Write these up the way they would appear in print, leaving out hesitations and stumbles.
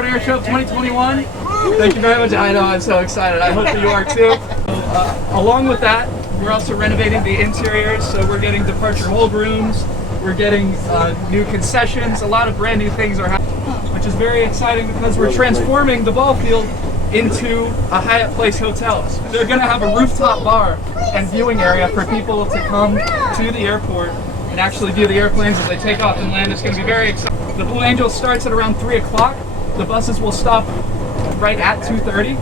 Air Show 2021. Thank you very much. I know, I'm so excited. I hope that you are too. Along with that, we're also renovating the interiors, so we're getting departure hold rooms, we're getting new concessions, a lot of brand new things are happening, which is very exciting because we're transforming the ball field into a Hyatt Place hotel. They're going to have a rooftop bar and viewing area for people to come to the airport and actually view the airplanes as they take off and land. It's going to be very exciting. The Blue Angel starts at around 3 o'clock. The buses will stop right at 2:30.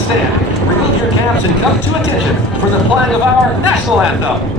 Stand, remove your caps and come to attention for the playing of our national anthem.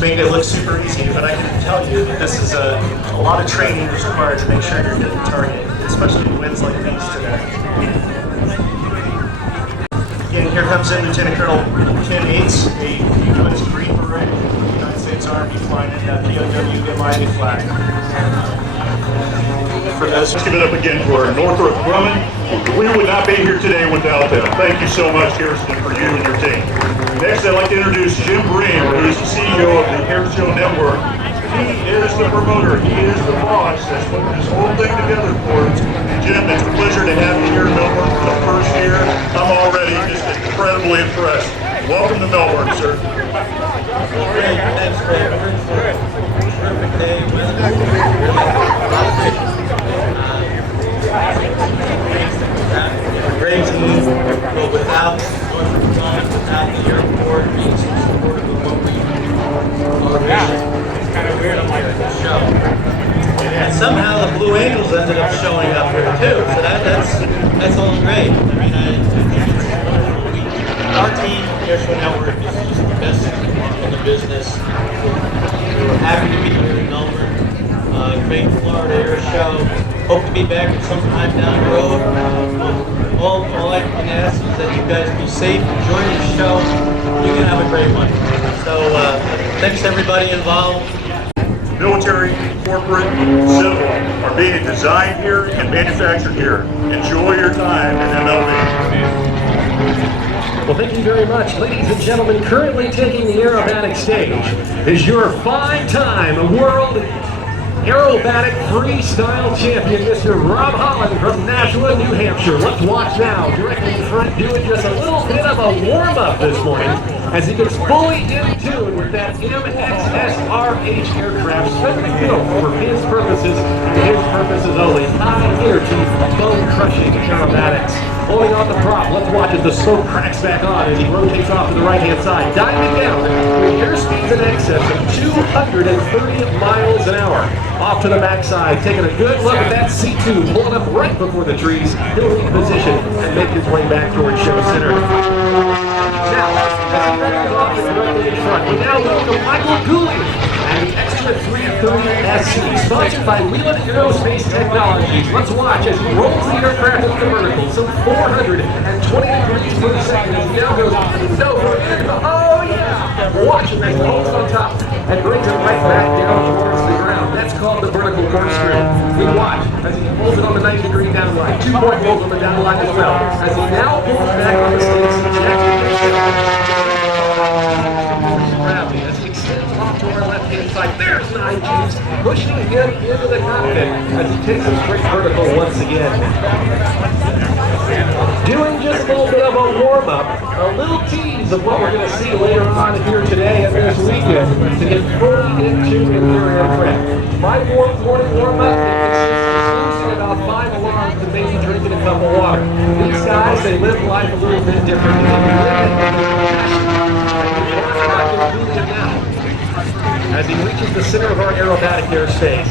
Made it look super easy, but I can tell you that this is a lot of training is required to make sure you're hitting the target, especially in winds like these today. Again, here comes in Lieutenant Colonel Ken Yates, a U.S. Green Beret, United States Army, flying in that POW MIA flag. Let's give it up again for Northrop Grumman. We would not be here today without them. Thank you so much, Kirsten, for you and your team. Next, I'd like to introduce Jim Bream, who is the CEO of the Air Show Network. He is the promoter. He is the boss that's putting this whole thing together for us. Jim, it's a pleasure to have you here in Melbourne for the first year. I'm already just incredibly impressed. Welcome to Melbourne, sir. Great, thanks, Greg. Terrific day. Great team, but without Northrop Grumman, without the airport being supportive of what we are doing, it's kind of weird. I'm like, show. And somehow the Blue Angels ended up showing up here too, so that's all great. I mean, our team, the Air Show Network, is just the best in the business. We're happy to be here in Melbourne. Great Florida Air Show. Hope to be back sometime down the road. All I can ask is that you guys be safe, enjoy the show. You can have a great one. So thanks to everybody involved. Military, corporate, civil are being designed here and manufactured here. Enjoy your time in MLB. Well, thank you very much, ladies and gentlemen. Currently taking the aerobatic stage is your 5-time world aerobatic freestyle champion, Mr. Rob Holland from Nashua, New Hampshire. Let's watch now, directly in front, doing just a little bit of a warm-up this morning as he gets fully in tune with that MXSRH aircraft, specially built for his purposes and his purposes only. High-energy, bone-crushing aerobatics. Holding on the prop, let's watch as the smoke cracks back on as he rotates off to the right-hand side, diving down with airspeeds in excess of 230 miles an hour. Off to the backside, taking a good look at that C2, pulling up right before the trees. He'll reposition and make his way back towards show center. Now, as he records off and directly in front, we now welcome Michael Gooley and the Extra 330 SC, sponsored by Leland Aerospace Technologies. Let's watch as he rolls the aircraft into the vertical, some 420 degrees per second as he now goes over and oh yeah! Watch him as he holds on top and brings it right back down towards the ground. That's called the vertical corkscrew. We watch as he pulls it on the 90-degree down line. 2-point pulls on the down line as well. As he now pulls back on the stage, gravity as he extends off to our left-hand side. There's 9 behind James, pushing him into the cockpit as he takes him straight vertical once again. Doing just a little bit of a warm-up, a little tease of what we're going to see later on here today and this weekend to get fully into interior aircraft. My morning warm-up consists of snoozing about 5 alarms and maybe drinking a cup of water. These guys, they live life a little bit differently. They live it with passion. As he reaches the center of our aerobatic airspace.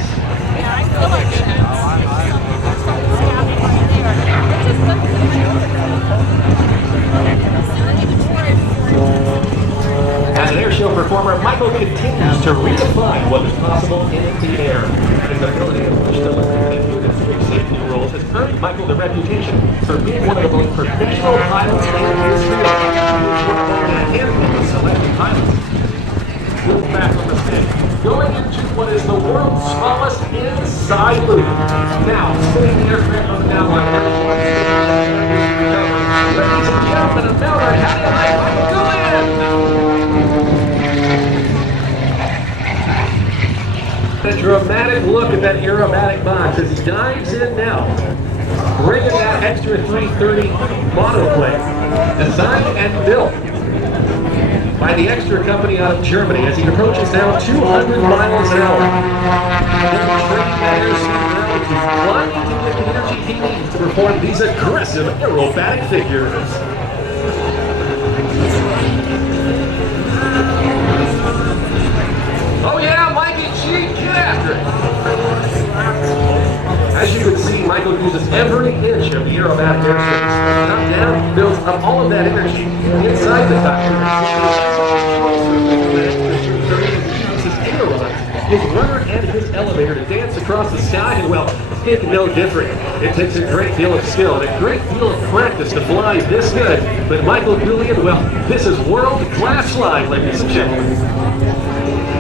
As an airshow performer, Michael continues to redefine what is possible in the air. His ability to push the limits and strict safety rules has earned Michael the reputation for being one of the most professional pilots in his field. He is one of only a handful of selected pilots. Move back on the stage, going into what is the world's smallest inside loop. Now, spinning the aircraft on the down line. Ladies and gentlemen of Melbourne, how do you like Michael Julian? A dramatic look at that aerobatic box as he dives in now, bringing that extra 330 monoplane, designed and built by the extra company out of Germany as he approaches now 200 miles an hour. Then training that airspeed now, climbing to get the energy he needs to perform these aggressive aerobatic figures. Oh yeah, Mikey G, get after it! As you can see, Michael uses every inch of the aerobatic airspace. Top down, builds up all of that energy inside the cockpit. His runner and his elevator to dance across the sky, and well, think no different. It takes a great deal of skill and a great deal of practice to fly this good. But Michael Julian, well, this is world-class flying, ladies and gentlemen.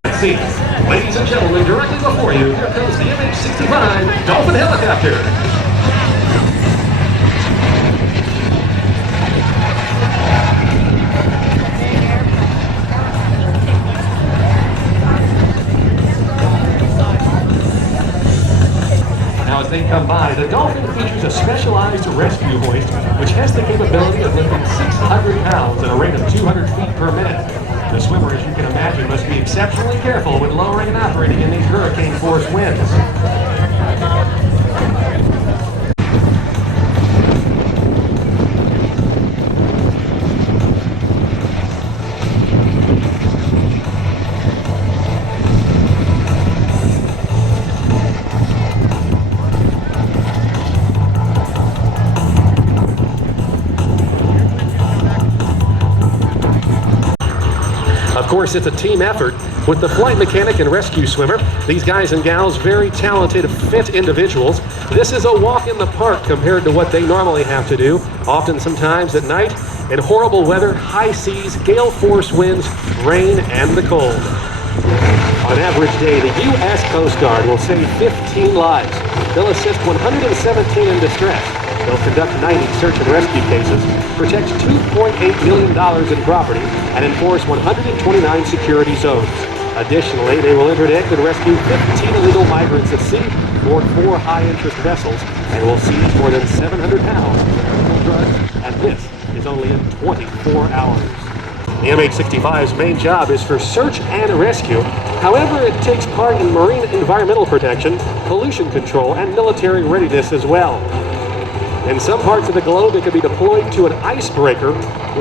Let's see. Ladies and gentlemen, directly before you, here comes the MH-65 Dolphin helicopter. As they come by, the Dolphin features a specialized rescue hoist, which has the capability of lifting 600 pounds at a rate of 200 feet per minute. The swimmer, as you can imagine, must be exceptionally careful when lowering and operating in these hurricane-force winds. Of course, it's a team effort with the flight mechanic and rescue swimmer. These guys and gals, very talented, fit individuals. This is a walk in the park compared to what they normally have to do, often sometimes at night, in horrible weather, high seas, gale force winds, rain, and the cold. On an average day, the U.S. Coast Guard will save 15 lives. They'll assist 117 in distress. They'll conduct 90 search and rescue cases, protect $2.8 million in property, and enforce 129 security zones. Additionally, they will interdict and rescue 15 illegal migrants at sea, board 4 high-interest vessels, and will seize more than 700 pounds of illegal drugs, and this is only in 24 hours. The MH-65's main job is for search and rescue. However, it takes part in marine environmental protection, pollution control, and military readiness as well. In some parts of the globe, it could be deployed to an icebreaker,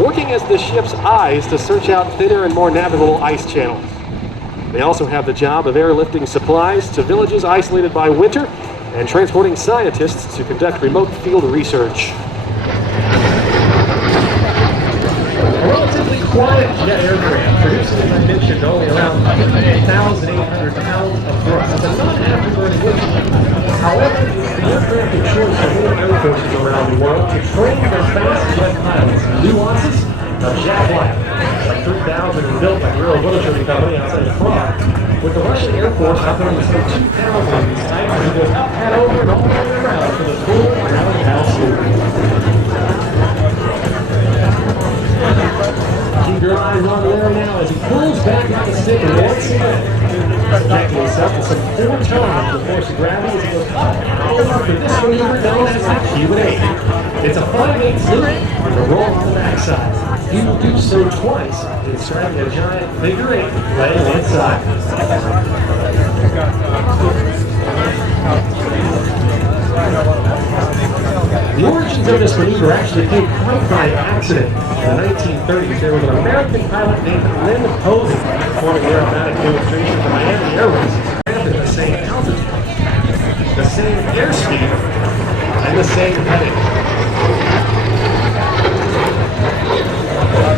working as the ship's eyes to search out thinner and more navigable ice channels. They also have the job of airlifting supplies to villages isolated by winter and transporting scientists to conduct remote field research. A relatively quiet jet aircraft, producing, as I mentioned, only around 1,800 pounds of thrust. It's a non-afterburning engine. However, the aircraft of choice for many air forces around the world to train their fast jet pilots. Nuances of jet flight. Like 3000 was built by the Aero Military Company outside of Prague, with the Russian Air Force operating some 2,000 of these types as it goes up and over and all the way around for the full roundhouse loop. your eyes on there now as he pulls back on the stick once again. Projecting himself to some 4 times the force of gravity as he goes up and over for this maneuver known as the Q&A. It's a 5/8 loop with a roll on the backside. He will do so twice in striking a giant figure 8 laying inside. The origins of this maneuver actually came quite by accident. In the 1930s, there was an American pilot named Lynn Posey performing aerobatic demonstrations at Miami Airways at the same altitude, the same airspeed, and the same heading.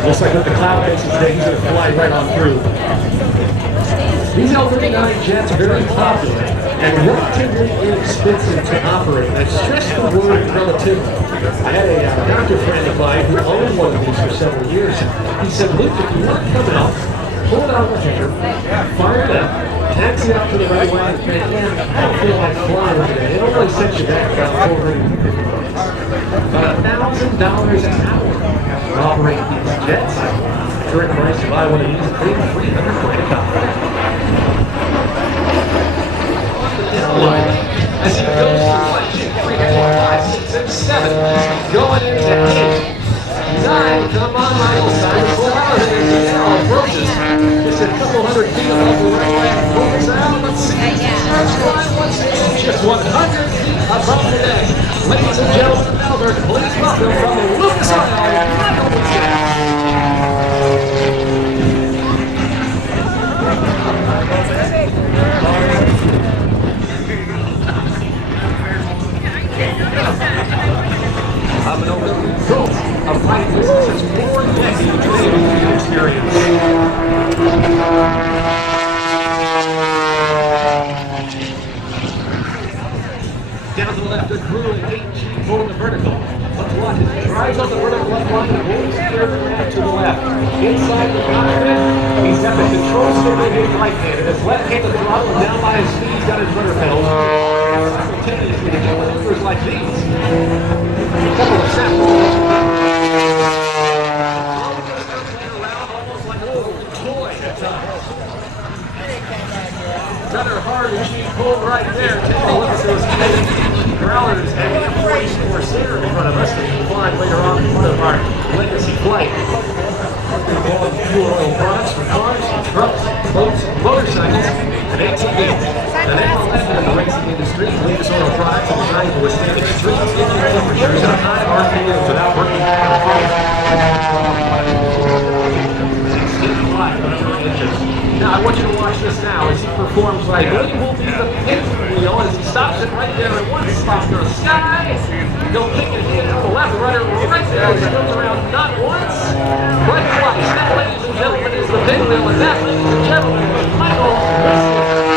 Looks like with the cloud bases today, he's going to fly right on through. These L-39 jets are very popular and relatively inexpensive to operate. And I stress the word relatively. I had a doctor friend of mine who owned one of these for several years. He said, Luke, if you want to come out, pull it out of the hangar, fire it up, taxi out to the right way, and I don't feel like flying today. It only sets you back about $450. About $1,000 an hour to operate these jets. Current price to buy one of these is $300 for a copy. As he goes to 1, 2, 3, 4, 5, 6, and 7, going into 8, 9, come on, Michael, sign the full out as he now approaches. Just a couple hundred feet above the runway and pulls out. Let's see. Starts flying once again, just 100 feet above the deck. Ladies and gentlemen of Melbourne, please welcome from the Lucas Oil, Michael Winston. I'm an overly result of fighting business that's 4 decades of aviation experience. Down to the left, a crew at 8G pulling the vertical. Let's watch it. He drives on the vertical left line and rolls the aircraft to the left. Inside the cockpit, he's got the control stick in his right hand. And his left hand is throttled down by his feet. He's got his rudder pedals. Simultaneously to do maneuvers like these. A couple of samples. Around almost like a little toy at times. Another hard machine pulled right there. Take a look at those heavy growlers and the F-44 Corsair in front of us that will fly later on in front of our legacy flight. Involving fuel oil products for cars, trucks, boats, motorcycles, and ATVs. The next legend in the racing industry, Lucas Oil products are designed to withstand extreme engine temperatures and high RPMs without working on Now, I want you to watch this now as he performs like William will be the pit wheel as he stops it right there at one spot in the sky. He'll kick it in on the left rudder right there as he goes around not once, but twice. That, ladies and gentlemen, is the pit wheel, and that, ladies and gentlemen, is Michael Winston.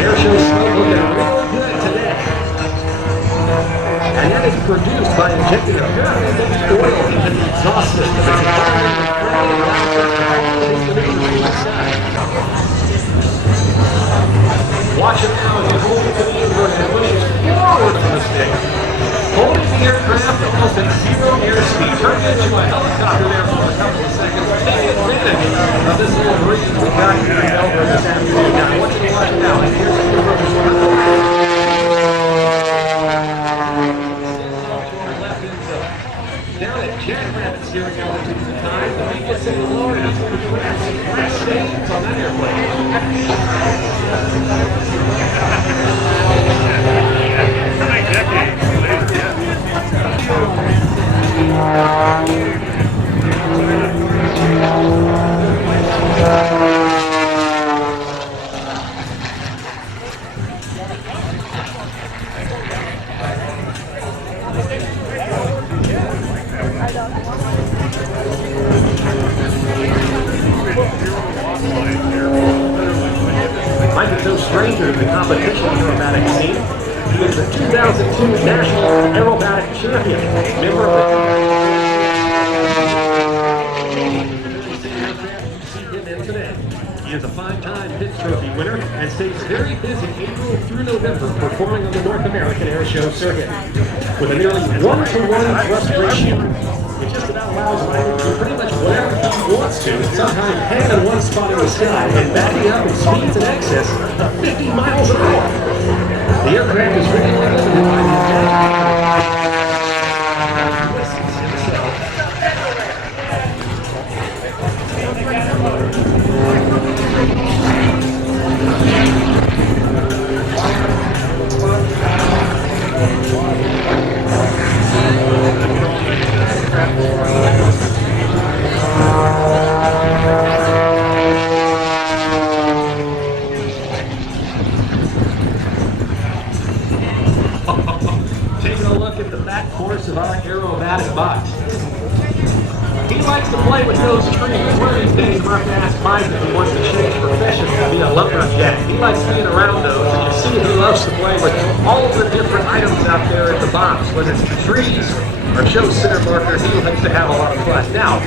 Air show's looking real good today. And that is produced by injecting a paraffin oil into the exhaust system. It's environmentally friendly and allows us to follow these maneuvers from the side. Watch it now as he holds it to the invert and pushes forward on the stick. Holding the aircraft almost at 0 airspeed. Turn into a helicopter there for a couple of seconds. Take advantage of this little breeze we got here in Melbourne this afternoon. Now, I want you to watch it now. And here's the down at Jackrabbit steering altitude at the time. The thing gets in the lower and he's going to put some fresh stains on that airplane. Mike is no stranger to the competition aerobatic scene. He is the 2002 National Aerobatic Champion, member of the He is a 5-time Pitt Trophy winner and stays very busy April through November performing on the North American Air Show circuit. With a nearly 1-to-1 thrust ratio, it just about allows Mike to do pretty much whatever he wants to, sometimes hang in one spot in the sky and backing up at speeds in excess of 50 miles an hour. The aircraft is really limited by the Taking a look at the back course of our aerobatic box. He likes to play with those trees. One of these days, we're going to ask Mike if he wants to change professions to be a lumberjack. He likes being around those, and you see he loves to play with all of the different items out there at the box. Whether it's the trees or show center markers, he likes to have a lot of fun. Now,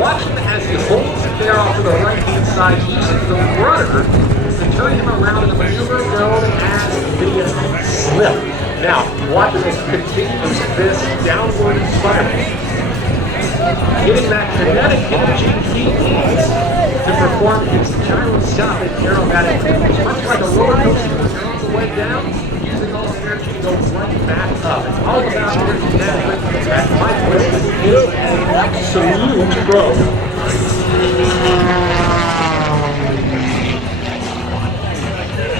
watch him as he holds it there off to the right-hand side, using the rudder to turn him around in a maneuver known as the slip. Now, watch as he continues this downward spiral. Getting that kinetic energy he needs to perform his gyroscopic aerobatic movements. Much like a roller coaster when you're on the way down, using all the energy to go right back up. It's all about energy management. That Mike Wilson is an absolute pro.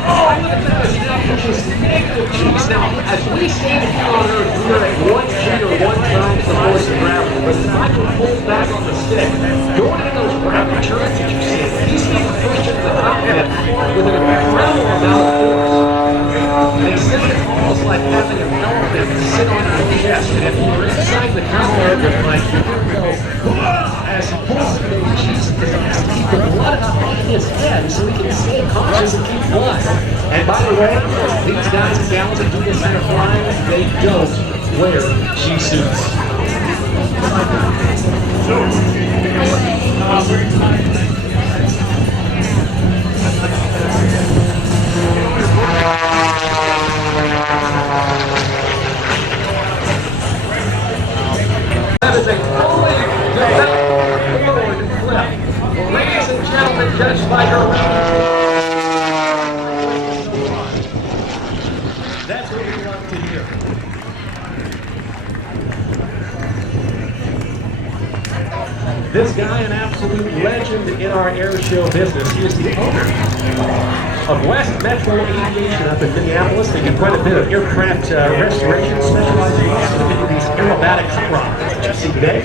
Oh, look at that. It's now pushes negative G's. Now, as we stand here on Earth, we are at 1 G or 1 times the force of gravity. But if I can pull back on the stick, going into those rapid turns that you see, he's going to push into the cockpit with an incredible amount of force. They say it's almost like having an elephant sit on your chest. And if you're inside the cockpit with Mike, you're going to go, as he pulls through those G's, he has to keep the blood up on his head so he can stay conscious and keep flying. And by the way, these guys and gals that do this kind of flying, they don't wear G-suits. That is a fully developed forward flip. Ladies and gentlemen, judged by your that's what we love to hear. This guy, an absolute legend in our air show business. He is the owner of West Metro Aviation up in Minneapolis. They do quite a bit of aircraft restoration, specializing also in these aerobatic hot rods that you see today.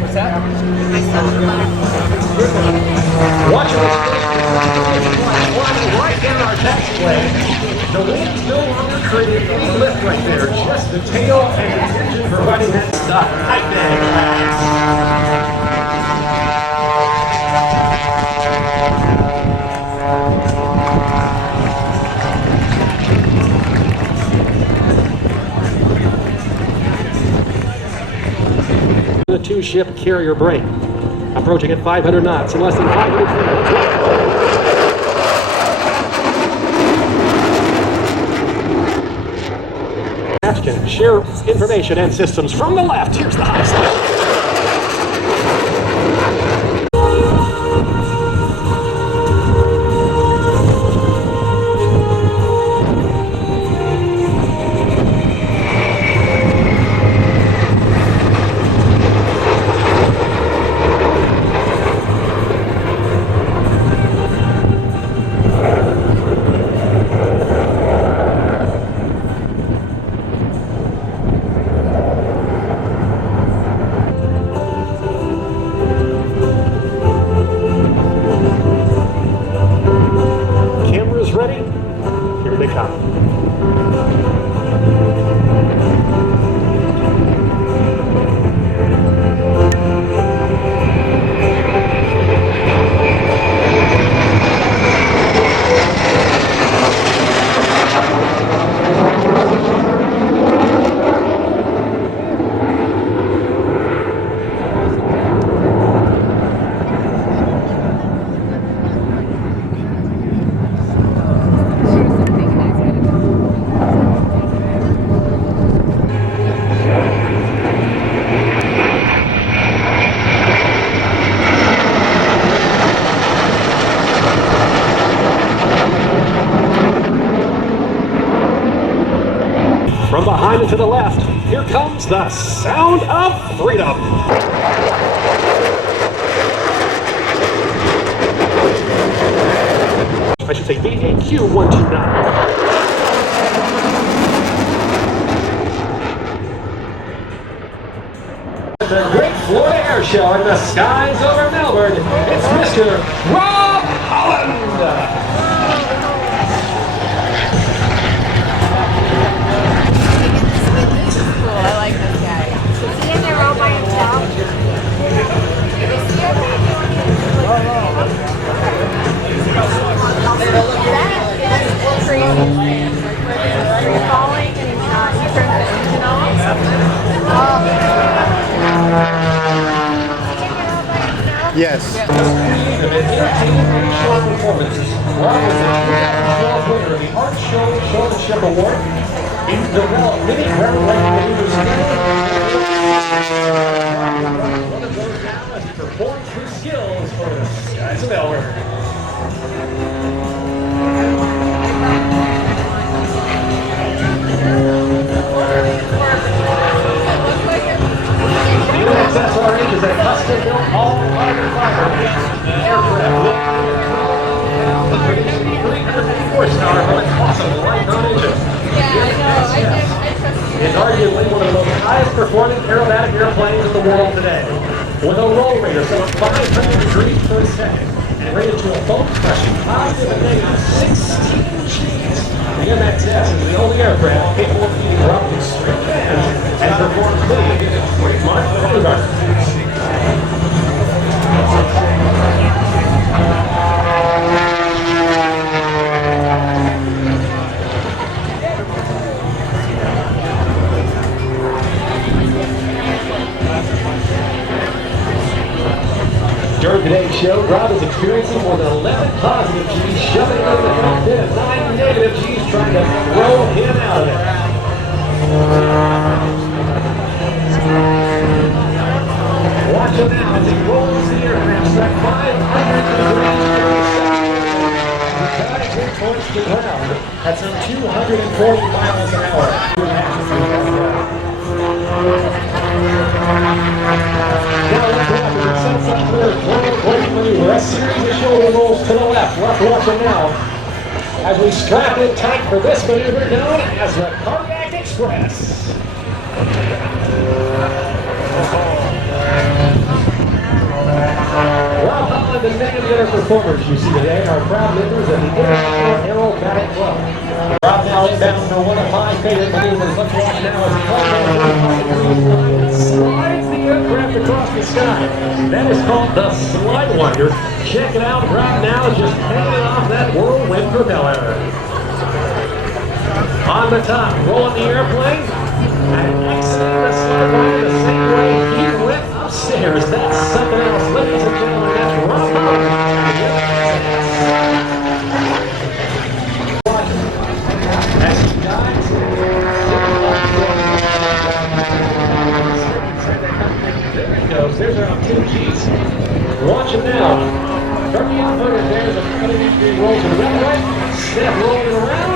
What's that? Watching this flying right down our taxiway. The wing's no longer creating any lift right there, just the tail and the engine providing that stuff. Tight bag. The two-ship carrier brake, approaching at 500 knots in less than 500 feet. Can share information and systems from the left. Here's the high side. line to the left. Here comes the sound of freedom. I should say VAQ 129. The Great Florida Air Show in the skies over Melbourne. It's Mr. Rob Holland. I like this guy. Is he in there all by himself? Is he okay That's crazy. Like where he's falling and he's not, he turned the engine off. Yes. Winner of the Art Show Showmanship Award. He's developed many groundbreaking maneuvers as he performs his skills for the skies of Melbourne. The USSRH is a custom-built all-carbon fiber aircraft producing 380 horsepower from its possible light-bound engine. It's arguably one of the most highest-performing aerobatic airplanes in the world today, with a roll rate of some 500 degrees per second and rated to a boat crushing positive and negative 16 Gs. The MXS is the only aircraft capable of being dropped in straight fans and performs many great-mark maneuvers. During today's show, Rob is experiencing more than 11 positive G's shoving into the cockpit and 9 negative G's trying to throw him out of it. Watch him now as he rolls the aircraft strike 500 degrees per second. He points to ground at some 240 miles an hour. Now let's go after the sunset clear maneuver. A series of shoulder rolls to the left. We'll have to watch it now as we strap in tight for this maneuver known as the Cardiac Express. Rob Holland and many of the other performers you see today are proud members of the International Aerobatic Club. Rob now inbound for one of my favorite maneuvers. Let's watch now as he calls slides the aircraft across the sky. That is called the Slide Wonder. Check it out. Rob now is just hanging off that whirlwind propeller. On the top, rolling the airplane and exiting the Slide Wonder the same way he went upstairs. That's something else, ladies and gentlemen. That's Rob Holland. As he dives, there he goes. There's around 2 Gs. Watch him now. From the inverted, there's a 20-degree roll to the right. Step rolling around.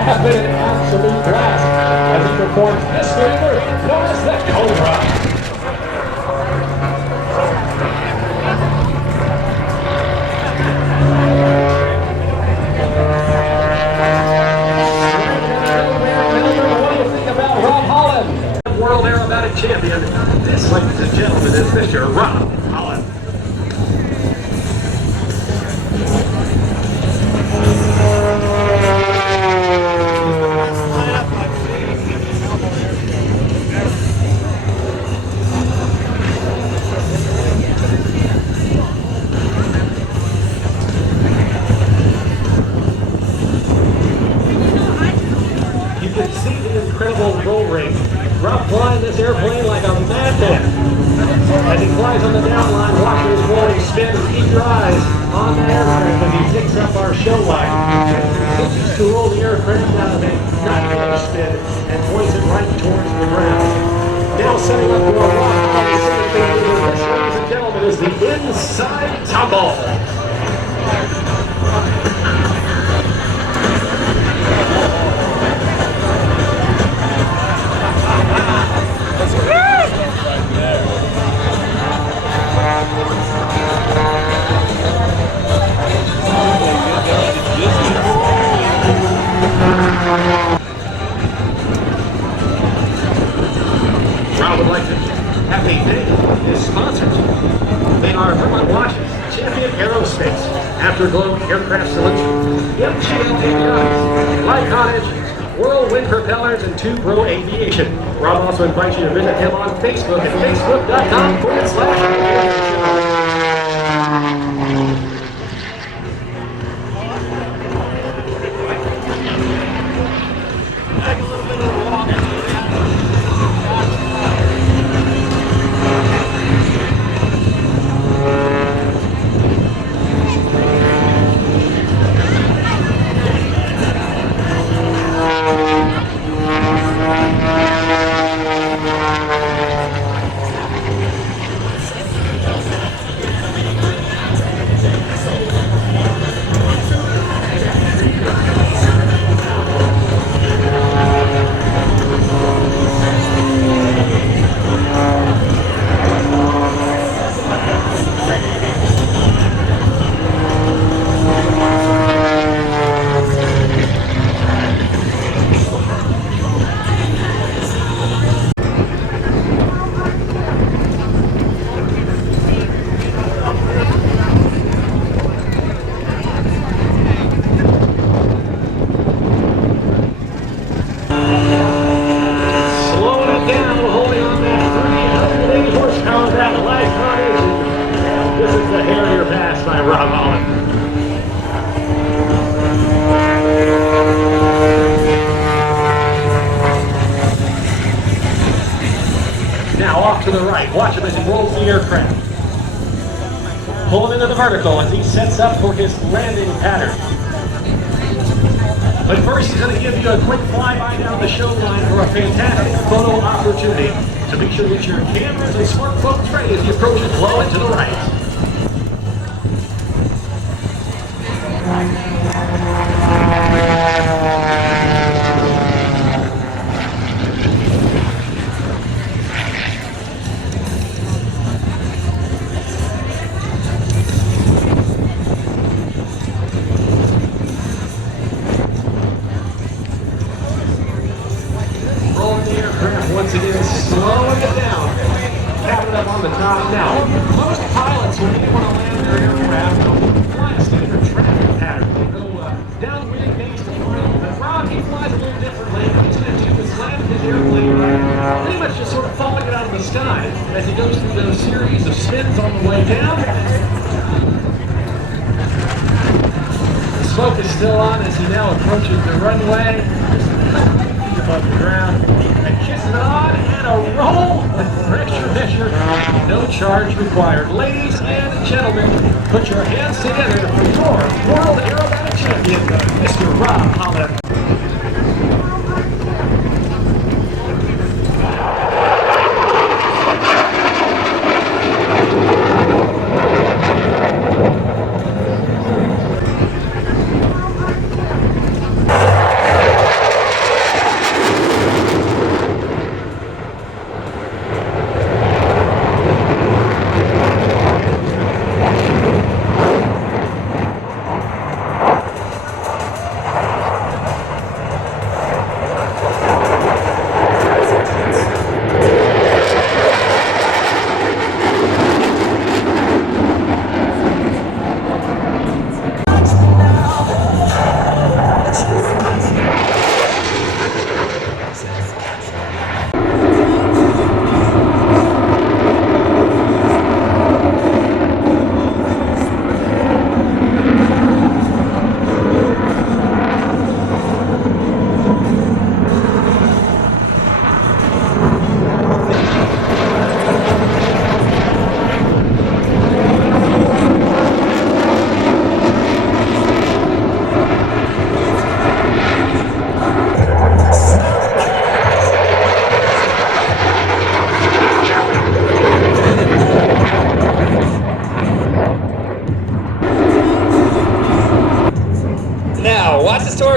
Have been an absolute blast as he performs this maneuver known as the Cobra. What do you think about Rob Holland? World Aerobatic Champion. This, ladies and gentlemen, is Mr. Rob Holland. Roll rate. Rob flying this airplane like a madman. As he flies on the downline, watch his rolling spin and keep your eyes on the aircraft as he picks up our show line. He continues to roll the aircraft out of a 90-degree spin and points it right towards the ground. Now setting up for a Rob Holland signature maneuver. This, ladies and gentlemen, is the inside tumble. Cottage, Whirlwind Propellers, and 2 Pro Aviation. Rob also invites you to visit him on Facebook at facebook.com/. Now off to the right, watch him as he rolls the aircraft. Pull him into the vertical as he sets up for his landing pattern. But first he's going to give you a quick flyby down the show line for a fantastic photo opportunity. So be sure to get your cameras and smartphones ready as he approaches low and to the right. Once again, slowing it down. Cap it up on the top. Now, most pilots, when they want to land their aircraft, they'll fly a standard traffic pattern. They go downwind base to wind. But Rob, he flies a little differently. What he's going to do is land his airplane pretty much just sort of falling it out of the sky as he goes through those series of spins on the way down. The smoke is still on as he now approaches the runway. Above the ground, and kisses it on, and a roll for extra measure. No charge required. Ladies and gentlemen, put your hands together for your World Aerobatic Champion, Mr. Rob Holland.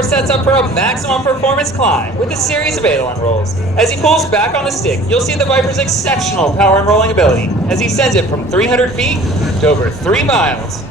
Sets up for a maximum performance climb with a series of aileron rolls. As he pulls back on the stick, you'll see the Viper's exceptional power and rolling ability as he sends it from 300 feet to over 3 miles.